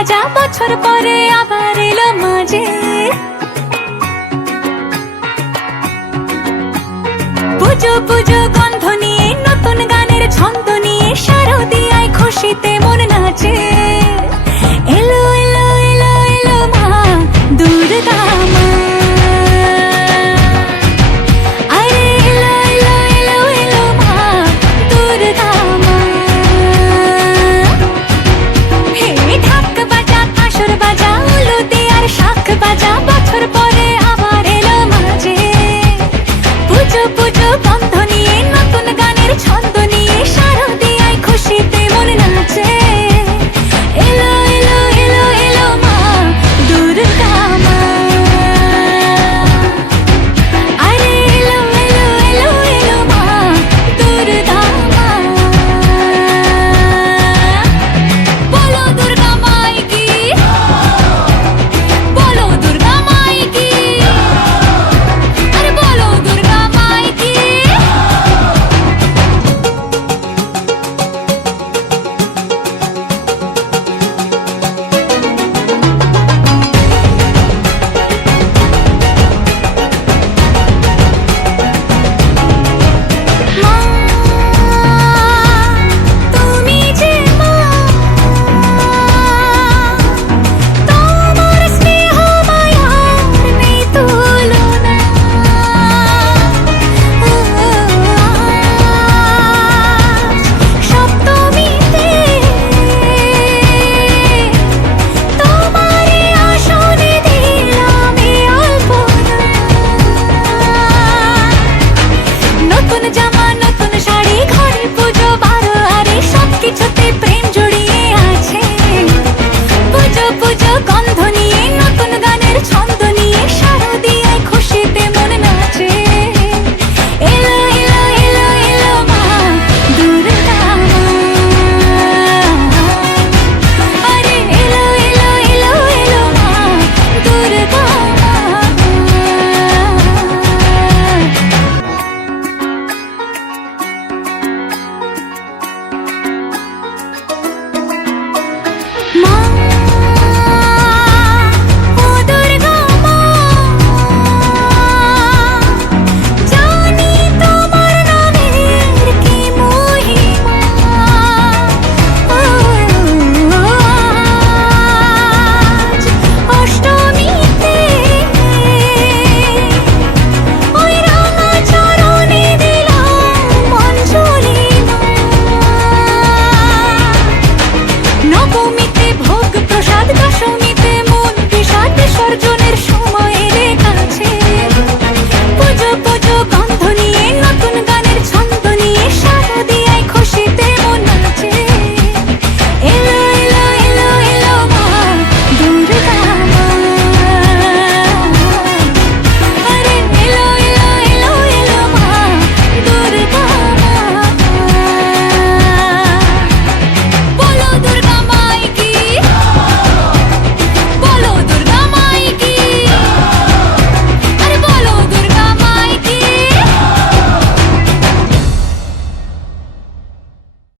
বাজা বছর পরে আবার এলো মাঝে। পুজো পুজো গন্ধ নিয়ে নতুন গানের ছন্দ নিয়ে শারদিয়ায় খুশিতে মন নাচে। এলো এলো এলো এলো মা দুর্গা মা, আরে এলো এলো এলো এলো মা দুর্গা মা। হে ঢাক বাজা কাসর বাজা উলুতে আর শাখ বাজা বছর পরে আবার এলো মাঝে। পুজো পুজো গন্ধ নিয়ে নতুন গানের ছন্দ নিয়ে শারদিয়ায় খুশিতে মন নাচে। এলো এলো এলো এলো মা দুর্গা মা, আরে এলো এলো এলো এলো মা দুর্গা মা। বলো দুর্গা মাই কি, বলো দুর্গা মাই কি, আরে বলো দুর্গা মাই কি। মা তুমি যে মা, তোমার স্নেহ মায়ার নেই তুলনা। সপ্তমীতে তোমারে আসনে দিলাম এই অল্পনা। নতুন জামা নতুন শাড়ি ঘরে পুজো বারো আরে সবকিছুতে প্রেম জড়িয়ে আছে। পুজো পুজো গন্ধ নিয়ে নতুন গানের ছন্দ নিয়ে শারদিয়ায় খুশিতে মন নাচে। এলো এলো এলো এলো মা দুর্গা মা, আরে এলো এলো এলো এলো মা দুর্গা মা। মা ও দুর্গা মা, জানি তোমার নামের কি মহিমা। আজ অষ্টমীতে ওই রাঙা চরণে দিলাম অঞ্জলি মা। নবমী